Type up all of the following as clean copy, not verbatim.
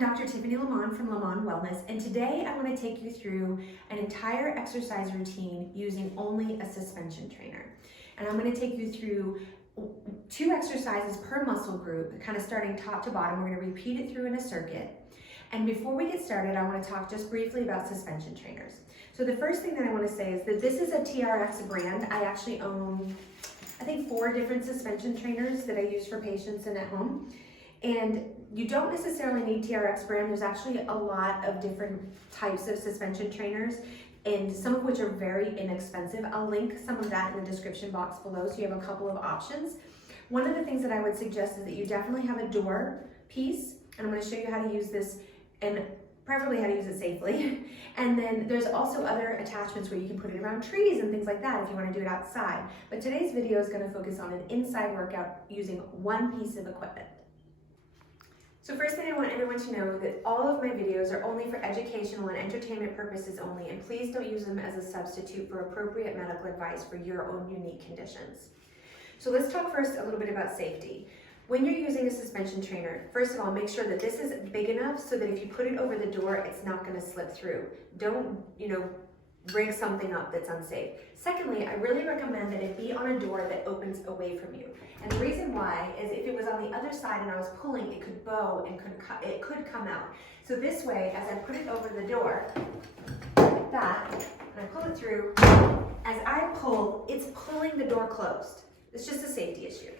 Dr. Tiffany Lamont from Lamont Wellness, and today I want to take you through an entire exercise routine using only a suspension trainer. And I'm going to take you through 2 exercises per muscle group, kind of starting top to bottom. We're going to repeat it through in a circuit. And before we get started, I want to talk just briefly about suspension trainers. So the first thing that I want to say is that this is a TRX brand. I actually own, I think, 4 different suspension trainers that I use for patients and at home. And you don't necessarily need TRX brand. There's actually a lot of different types of suspension trainers, and some of which are very inexpensive. I'll link some of that in the description box below so you have a couple of options. One of the things that I would suggest is that you definitely have a door piece, and I'm going to show you how to use this and preferably how to use it safely. And then there's also other attachments where you can put it around trees and things like that if you want to do it outside. But today's video is going to focus on an inside workout using one piece of equipment. So first thing I want everyone to know that all of my videos are only for educational and entertainment purposes only, and please don't use them as a substitute for appropriate medical advice for your own unique conditions. So let's talk first a little bit about safety. When you're using a suspension trainer, first of all, make sure that this is big enough so that if you put it over the door, it's not going to slip through. Don't, bring something up that's unsafe. Secondly, I really recommend that it be on a door that opens away from you. And the reason why is if it was on the other side and I was pulling, it could bow and it could come out. So this way, as I put it over the door, like that, and I pull it through, as I pull, it's pulling the door closed. It's just a safety issue.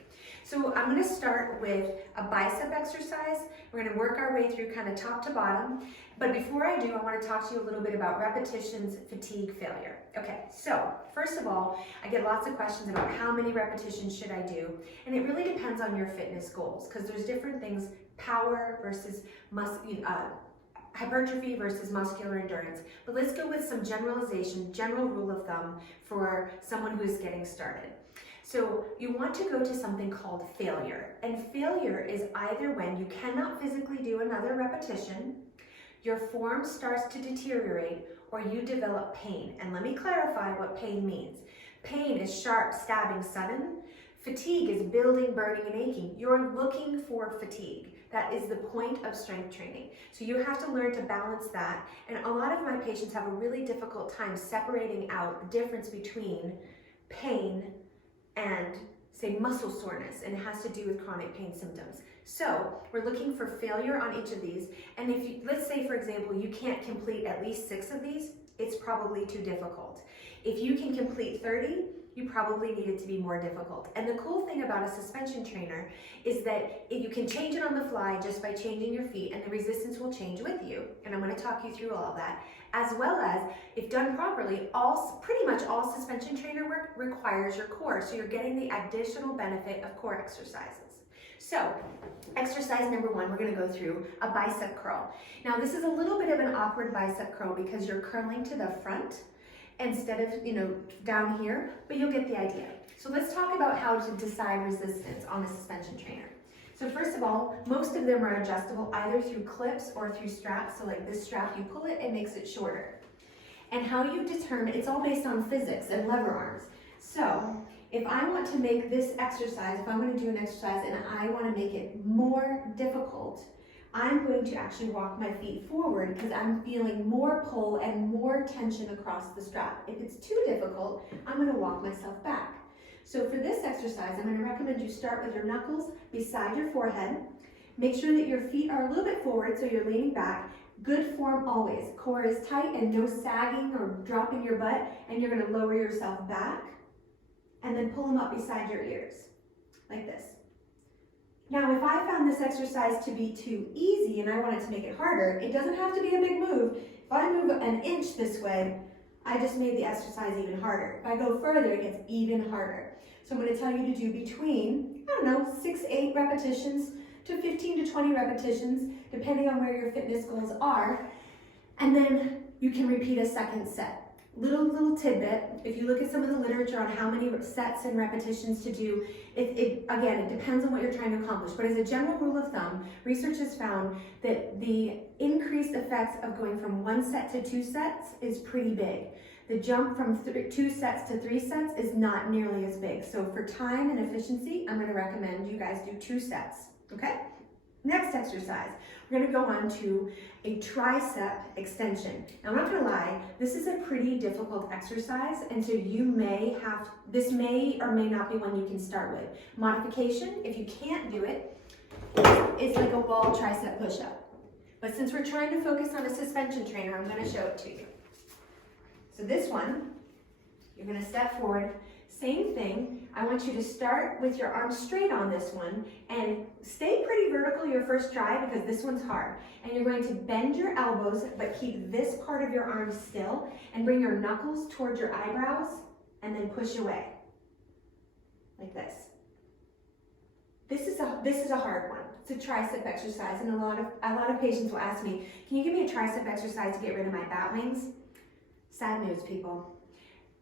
So I'm going to start with a bicep exercise. We're going to work our way through kind of top to bottom. But before I do, I want to talk to you a little bit about repetitions, fatigue, failure. Okay, so first of all, I get lots of questions about how many repetitions should I do? And it really depends on your fitness goals because there's different things, power versus hypertrophy versus muscular endurance. But let's go with some generalization, general rule of thumb for someone who is getting started. So you want to go to something called failure. And failure is either when you cannot physically do another repetition, your form starts to deteriorate, or you develop pain. And let me clarify what pain means. Pain is sharp, stabbing, sudden. Fatigue is building, burning, and aching. You're looking for fatigue. That is the point of strength training. So you have to learn to balance that. And a lot of my patients have a really difficult time separating out the difference between pain and say muscle soreness, and it has to do with chronic pain symptoms. So we're looking for failure on each of these, and if you, let's say for example, you can't complete at least 6 of these, it's probably too difficult. If you can complete 30, you probably need it to be more difficult. And the cool thing about a suspension trainer is that you can change it on the fly just by changing your feet, and the resistance will change with you. And I'm going to talk you through all of that, as well as, if done properly, pretty much all suspension trainer work requires your core. So you're getting the additional benefit of core exercises. So exercise number 1, we're going to go through a bicep curl. Now this is a little bit of an awkward bicep curl because you're curling to the front instead of down here, but you'll get the idea. So let's talk about how to decide resistance on a suspension trainer. So first of all, most of them are adjustable either through clips or through straps. So like this strap, you pull it, it makes it shorter. And how you determine, it's all based on physics and lever arms. So if I want to make this exercise, if I'm going to do an exercise and I want to make it more difficult, I'm going to actually walk my feet forward because I'm feeling more pull and more tension across the strap. If it's too difficult, I'm going to walk myself back. So for this exercise, I'm going to recommend you start with your knuckles beside your forehead. Make sure that your feet are a little bit forward so you're leaning back. Good form always. Core is tight and no sagging or dropping your butt, and you're going to lower yourself back and then pull them up beside your ears like this. Now, if I found this exercise to be too easy and I wanted to make it harder, it doesn't have to be a big move. If I move an inch this way, I just made the exercise even harder. If I go further, it gets even harder. So I'm going to tell you to do between, 6-8 repetitions to 15 to 20 repetitions, depending on where your fitness goals are. And then you can repeat a second set. Little tidbit, if you look at some of the literature on how many sets and repetitions to do, again, it depends on what you're trying to accomplish. But as a general rule of thumb, research has found that the increased effects of going from 1 set to 2 sets is pretty big. The jump from 2 sets to 3 sets is not nearly as big. So for time and efficiency, I'm going to recommend you guys do 2 sets, okay? Next exercise, we're gonna go on to a tricep extension. Now I'm not gonna lie, this is a pretty difficult exercise, and so this may or may not be one you can start with. Modification, if you can't do it, is like a wall tricep push-up. But since we're trying to focus on a suspension trainer, I'm gonna show it to you. So this one, you're gonna step forward, same thing. I want you to start with your arms straight on this one and stay pretty vertical your first try because this one's hard. And you're going to bend your elbows, but keep this part of your arm still and bring your knuckles towards your eyebrows and then push away, like this. This is a hard one. It's a tricep exercise, and a lot of patients will ask me, can you give me a tricep exercise to get rid of my bat wings? Sad news, people.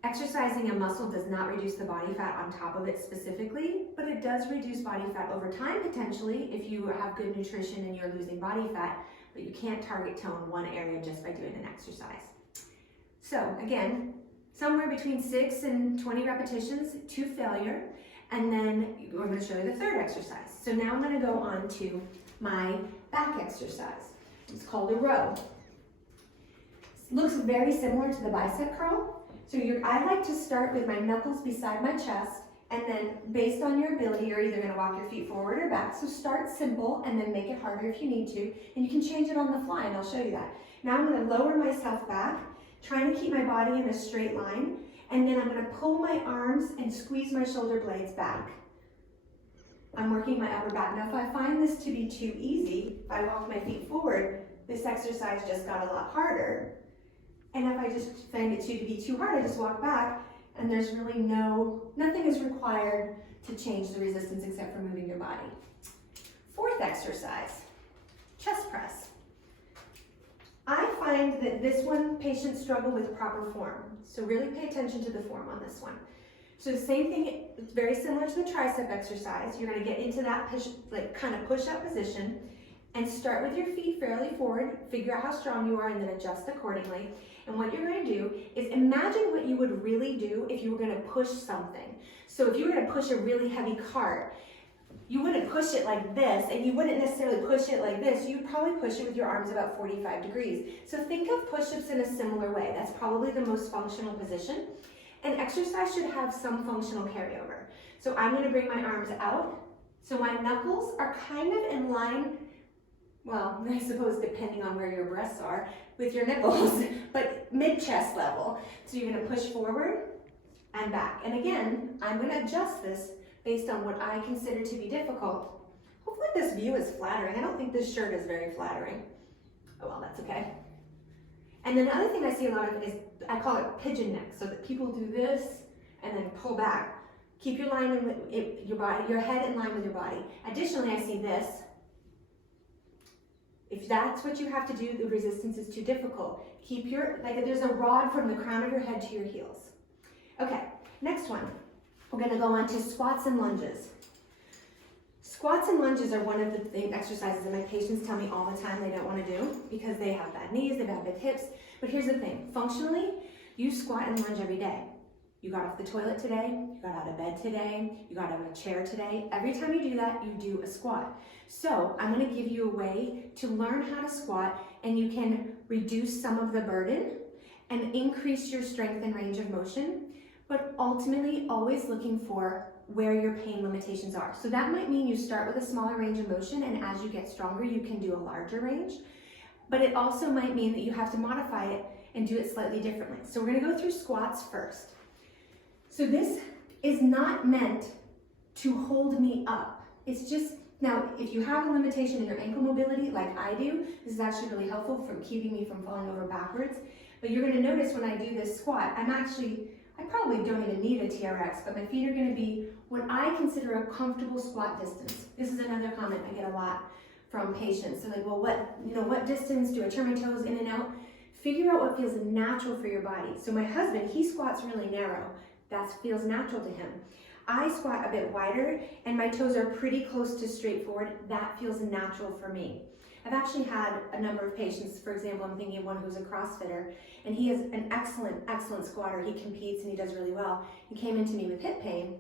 Exercising a muscle does not reduce the body fat on top of it specifically, but it does reduce body fat over time potentially if you have good nutrition and you're losing body fat, but you can't target tone one area just by doing an exercise. So again, somewhere between 6 and 20 repetitions to failure, and then we're going to show you the third exercise. So now I'm going to go on to my back exercise. It's called a row. It looks very similar to the bicep curl. So I like to start with my knuckles beside my chest, and then based on your ability, you're either going to walk your feet forward or back. So start simple and then make it harder if you need to, and you can change it on the fly, and I'll show you that. Now I'm going to lower myself back, trying to keep my body in a straight line, and then I'm going to pull my arms and squeeze my shoulder blades back. I'm working my upper back. Now if I find this to be too easy, if I walk my feet forward, this exercise just got a lot harder. And if I just find it to be too hard, I just walk back, and there's really nothing is required to change the resistance except for moving your body. Fourth exercise, chest press. I find that this one, patients struggle with proper form. So really pay attention to the form on this one. So the same thing, it's very similar to the tricep exercise. You're gonna get into that kind of push-up position and start with your feet fairly forward, figure out how strong you are, and then adjust accordingly. And what you're going to do is imagine what you would really do if you were going to push something. So if you were going to push a really heavy cart, you wouldn't push it like this, and you wouldn't necessarily push it like this. You'd probably push it with your arms about 45 degrees. So think of push-ups in a similar way. That's probably the most functional position. And exercise should have some functional carryover. So I'm going to bring my arms out. So my knuckles are kind of in line, well, I suppose depending on where your breasts are, with your nipples, but mid-chest level. So you're gonna push forward and back. And again, I'm gonna adjust this based on what I consider to be difficult. Hopefully this view is flattering. I don't think this shirt is very flattering. Oh well, that's okay. And then the other thing I see a lot of is, I call it pigeon neck, so that people do this and then pull back. Keep your line with your body, your head in line with your body. Additionally, I see this. If that's what you have to do, the resistance is too difficult. Keep there's a rod from the crown of your head to your heels. Okay, next one. We're gonna go on to squats and lunges. Squats and lunges are one of the exercises that my patients tell me all the time they don't wanna do because they have bad knees, they have bad hips. But here's the thing, functionally, you squat and lunge every day. You got off the toilet today, you got out of bed today, you got out of a chair today. Every time you do that, you do a squat. So I'm gonna give you a way to learn how to squat, and you can reduce some of the burden and increase your strength and range of motion, but ultimately always looking for where your pain limitations are. So that might mean you start with a smaller range of motion, and as you get stronger, you can do a larger range. But it also might mean that you have to modify it and do it slightly differently. So we're gonna go through squats first. So this is not meant to hold me up. It's just, now if you have a limitation in your ankle mobility like I do, this is actually really helpful for keeping me from falling over backwards. But you're gonna notice when I do this squat, I probably don't even need a TRX, but my feet are gonna be what I consider a comfortable squat distance. This is another comment I get a lot from patients. They're like, well, what distance do I turn my toes in and out? Figure out what feels natural for your body. So my husband, he squats really narrow. That feels natural to him. I squat a bit wider and my toes are pretty close to straight forward. That feels natural for me. I've actually had a number of patients, for example, I'm thinking of one who's a CrossFitter, and he is an excellent squatter. He competes and he does really well. He came into me with hip pain,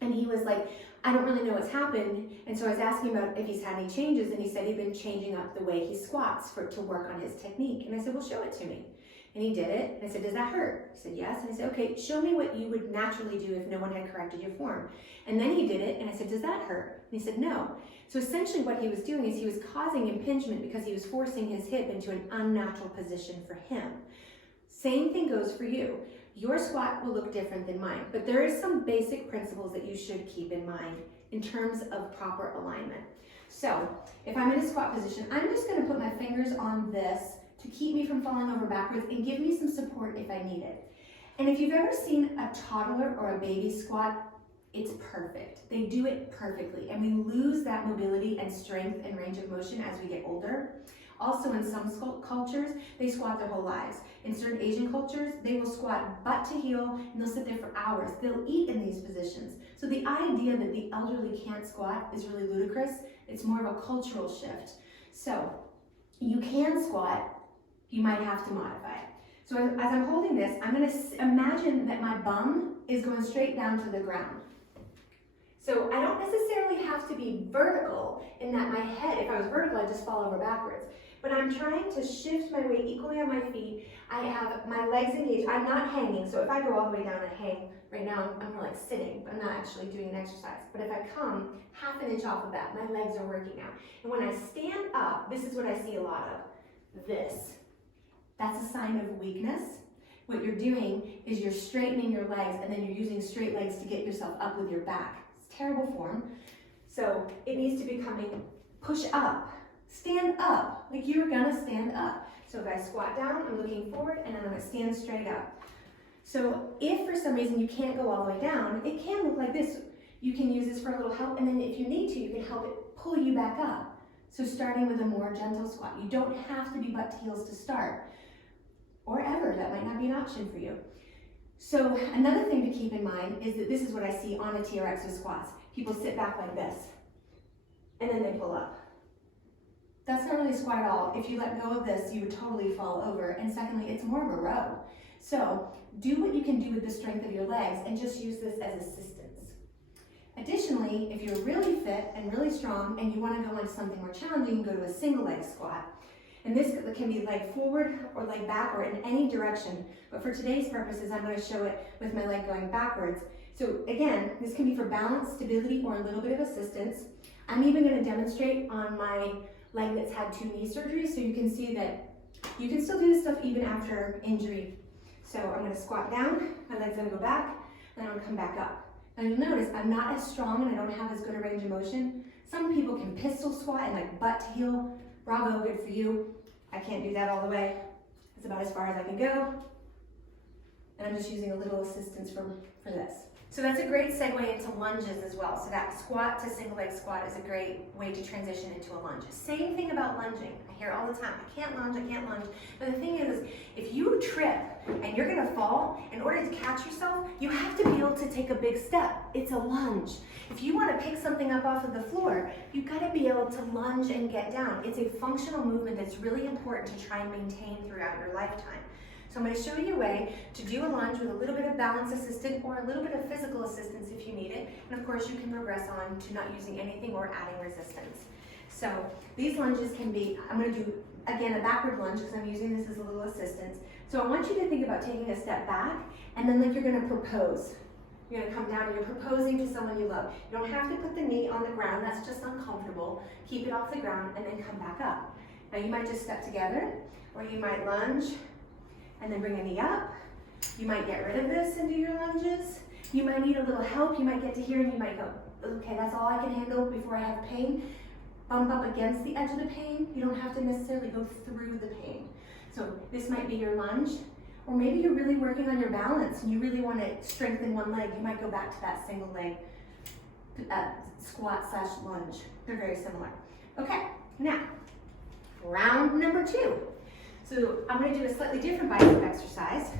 And he was like, I don't really know what's happened. And so I was asking about if he's had any changes, and he said he'd been changing up the way he squats to work on his technique. And I said, well, show it to me. And he did it, and I said, does that hurt? He said, yes. And I said, okay, show me what you would naturally do if no one had corrected your form. And then he did it, and I said, does that hurt? And he said, no. So essentially what he was doing is he was causing impingement because he was forcing his hip into an unnatural position for him. Same thing goes for you. Your squat will look different than mine, but there is some basic principles that you should keep in mind in terms of proper alignment. So if I'm in a squat position, I'm just gonna put my fingers on this to keep me from falling over backwards and give me some support if I need it. And if you've ever seen a toddler or a baby squat, it's perfect. They do it perfectly, and we lose that mobility and strength and range of motion as we get older. Also, in some cultures, they squat their whole lives. In certain Asian cultures, they will squat butt to heel, and they'll sit there for hours. They'll eat in these positions. So the idea that the elderly can't squat is really ludicrous. It's more of a cultural shift. So you can squat, you might have to modify it. So as I'm holding this, I'm gonna imagine that my bum is going straight down to the ground. So I don't necessarily have to be vertical in that my head, if I was vertical, I'd just fall over backwards. But I'm trying to shift my weight equally on my feet. I have my legs engaged. I'm not hanging, so if I go all the way down and hang, right now I'm more like sitting, but I'm not actually doing an exercise. But if I come half an inch off of that, my legs are working out. And when I stand up, this is what I see a lot of, this. That's a sign of weakness. What you're doing is you're straightening your legs, and then you're using straight legs to get yourself up with your back. It's terrible form. So it needs to be coming, push up, stand up, like you're gonna stand up. So if I squat down, I'm looking forward, and then I'm gonna stand straight up. So if for some reason you can't go all the way down, it can look like this. You can use this for a little help, and then if you need to, you can help it pull you back up. So starting with a more gentle squat. You don't have to be butt to heels to start, or ever. That might not be an option for you. So another thing to keep in mind is that this is what I see on a TRX with squats. People sit back like this, and then they pull up. That's not really a squat at all. If you let go of this, you would totally fall over. And secondly, it's more of a row. So do what you can do with the strength of your legs and just use this as assistance. Additionally, if you're really fit and really strong and you want to go into something more challenging, you can go to a single leg squat. And this can be leg forward or leg back or in any direction. But for today's purposes, I'm going to show it with my leg going backwards. So again, this can be for balance, stability, or a little bit of assistance. I'm even going to demonstrate on my leg that's had 2 knee surgeries, so you can see that you can still do this stuff even after injury. So I'm going to squat down, my leg's going to go back, and then I'm going to come back up. Now you'll notice I'm not as strong and I don't have as good a range of motion. Some people can pistol squat and like butt to heel. Bravo, good for you. I can't do that all the way. It's about as far as I can go. And I'm just using a little assistance for this. So that's a great segue into lunges as well. So that squat to single leg squat is a great way to transition into a lunge. Same thing about lunging. I hear all the time, I can't lunge. But the thing is, if you trip and you're gonna fall, in order to catch yourself, you have to be able to take a big step. It's a lunge. If you wanna pick something up off of the floor, you've gotta be able to lunge and get down. It's a functional movement that's really important to try and maintain throughout your lifetime. So I'm going to show you a way to do a lunge with a little bit of balance assistance or a little bit of physical assistance if you need it. And of course you can progress on to not using anything or adding resistance. So these lunges can be, I'm going to do again a backward lunge because I'm using this as a little assistance. So I want you to think about taking a step back and then like you're going to propose. You're going to come down and you're proposing to someone you love. You don't have to put the knee on the ground, that's just uncomfortable. Keep it off the ground and then come back up. Now you might just step together or you might lunge and then bring a knee up. You might get rid of this and do your lunges. You might need a little help. You might get to here and you might go, okay, that's all I can handle before I have pain. Bump up against the edge of the pain. You don't have to necessarily go through the pain. So this might be your lunge, or maybe you're really working on your balance and you really want to strengthen one leg. You might go back to that single leg squat / lunge. They're very similar. Okay, now, round number 2. So I'm going to do a slightly different bicep exercise.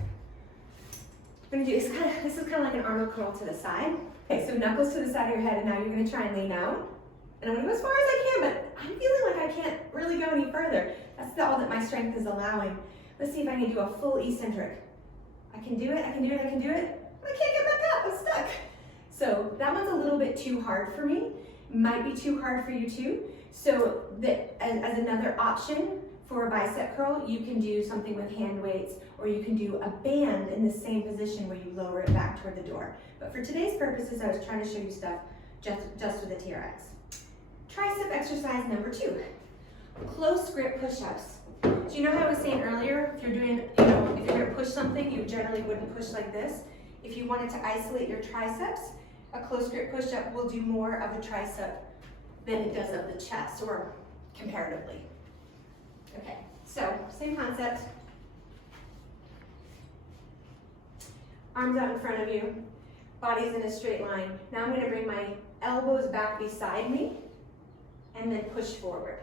I'm going to do this is kind of like an Arnold curl to the side. Okay, so knuckles to the side of your head, and now you're going to try and lean out. And I'm going to go as far as I can, but I'm feeling like I can't really go any further. That's all that my strength is allowing. Let's see if I can do a full eccentric. I can do it, I can do it, I can do it. But I can't get back up, I'm stuck. So that one's a little bit too hard for me. Might be too hard for you too. So as another option for a bicep curl, you can do something with hand weights, or you can do a band in the same position where you lower it back toward the door. But for today's purposes, I was trying to show you stuff just with the TRX. Tricep exercise number 2, close grip push-ups. So you know how I was saying earlier, if you're doing, if you're gonna push something, you generally wouldn't push like this. If you wanted to isolate your triceps, a close grip push-up will do more of the tricep than it does of the chest, or comparatively. Okay, so same concept. Arms out in front of you, body's in a straight line. Now I'm gonna bring my elbows back beside me and then push forward.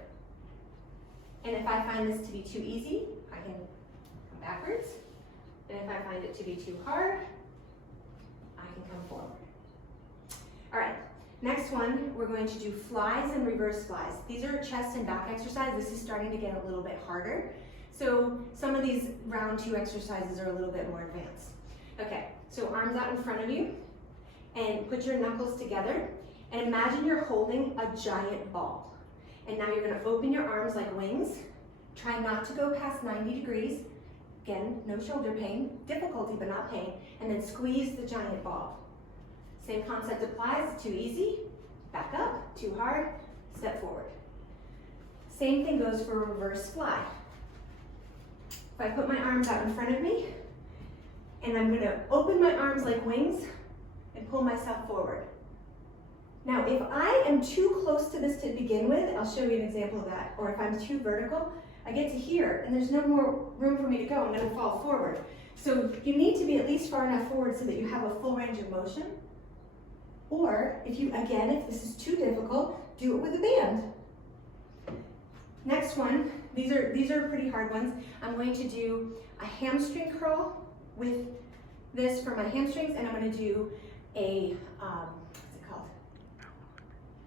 And if I find this to be too easy, I can come backwards. And if I find it to be too hard, I can come forward. All right, next one, we're going to do flies and reverse flies. These are chest and back exercise. This is starting to get a little bit harder. So some of these round 2 exercises are a little bit more advanced. Okay, so arms out in front of you and put your knuckles together and imagine you're holding a giant ball. And now you're gonna open your arms like wings. Try not to go past 90 degrees. Again, no shoulder pain, difficulty but not pain. And then squeeze the giant ball. Same concept applies, too easy, back up, too hard, step forward. Same thing goes for a reverse fly. If I put my arms out in front of me, and I'm gonna open my arms like wings and pull myself forward. Now, if I am too close to this to begin with, I'll show you an example of that, or if I'm too vertical, I get to here and there's no more room for me to go, I'm gonna fall forward. So you need to be at least far enough forward so that you have a full range of motion. Or if if this is too difficult, do it with a band. Next one, these are pretty hard ones. I'm going to do a hamstring curl with this for my hamstrings, and I'm going to do a, what's it called?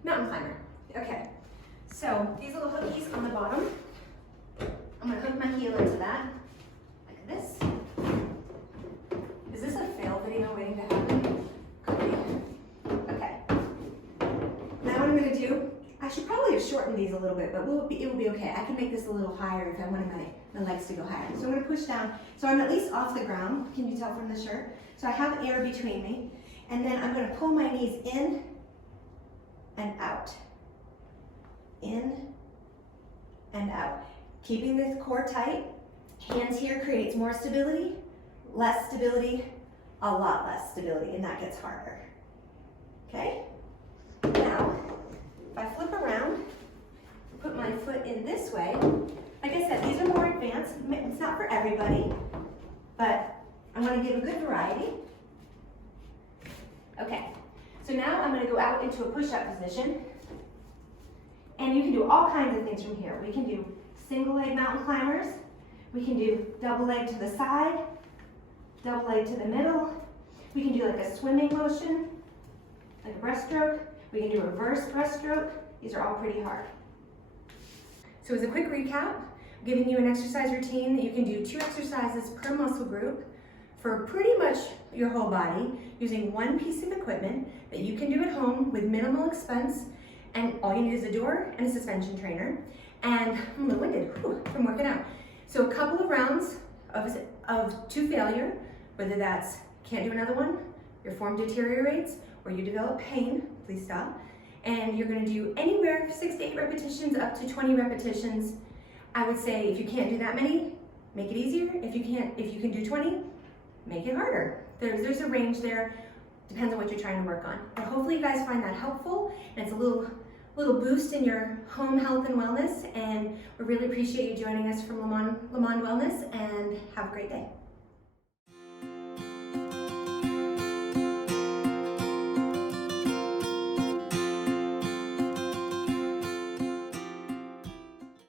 Mountain climber. Okay, so these little hookies on the bottom, I'm going to hook my heel into that, like this. Is this a fail video waiting to happen? Could be. Okay. Now what I'm going to do, I should probably have shortened these a little bit, but it will be okay. I can make this a little higher if I wanted my legs to go higher. So I'm going to push down, so I'm at least off the ground. Can you tell from the shirt? So I have air between me, and then I'm going to pull my knees in and out. In and out. Keeping this core tight. Hands here creates more stability, less stability, a lot less stability, and that gets harder. Okay? Now, if I flip around, put my foot in this way, like I said, these are more advanced. It's not for everybody, but I want to give a good variety. Okay, so now I'm going to go out into a push-up position, and you can do all kinds of things from here. We can do single leg mountain climbers, we can do double leg to the side, double leg to the middle, we can do like a swimming motion, like a breaststroke, we can do a reverse breaststroke. These are all pretty hard. So as a quick recap, I'm giving you an exercise routine that you can do 2 exercises per muscle group for pretty much your whole body using one piece of equipment that you can do at home with minimal expense, and all you need is a door and a suspension trainer. And I'm a little winded from working out. So a couple of rounds to failure, whether that's can't do another one, your form deteriorates, or you develop pain, please stop. And you're going to do anywhere 6 to 8 repetitions up to 20 repetitions. I would say if you can't do that many, make it easier. If you can do 20, make it harder. There's a range there, depends on what you're trying to work on. But hopefully you guys find that helpful, and it's a little boost in your home health and wellness, and we really appreciate you joining us from Lamont Wellness, and have a great day.